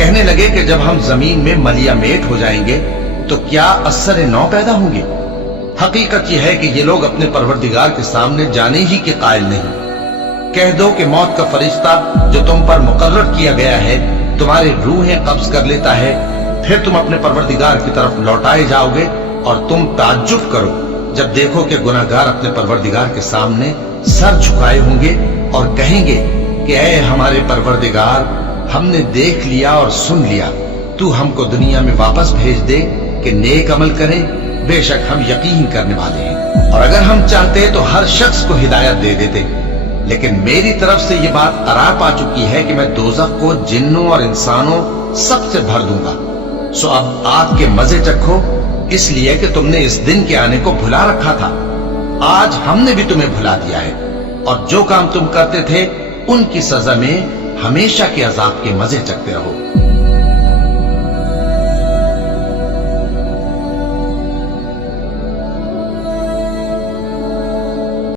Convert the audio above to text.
कहने लगे कि जब हम जमीन में मलिया मेट हो जाएंगे तो क्या असर नौ पैदा होंगे। हकीकत यह है कि ये लोग अपने परवरदिगार के सामने जाने ही के कायल नहीं। कह दो कि मौत का फरिश्ता जो तुम पर मुकर्रर किया गया है तुम्हारी रूहें कब्ज कर लेता है, फिर तुम अपने परवरदिगार की तरफ लौटाए जाओगे और तुम ताज्जुब करो जब देखो कि गुनाहगार अपने परवरदिगार के सामने सर झुकाए होंगे और कहेंगे कि ऐ हमारे परवरदिगार, हमने देख लिया और सुन लिया, तू हमको दुनिया में वापस भेज दे कि नेक अमल करें, बेशक हम यकीन करने वाले हैं। और अगर हम चाहते तो हर शख्स को हिदायत दे देते, लेकिन मेरी तरफ से ये बात करार पा चुकी है कि मैं दोज़ख को जिन्नों और इंसानों सबसे भर दूंगा। सो अब आग के मजे चखो, इसलिए कि तुमने इस दिन के आने को भुला रखा था। आज हमने भी तुम्हें भुला दिया है, और जो काम तुम करते थे उनकी सजा में हमेशा के अजाब के मजे चखते रहो।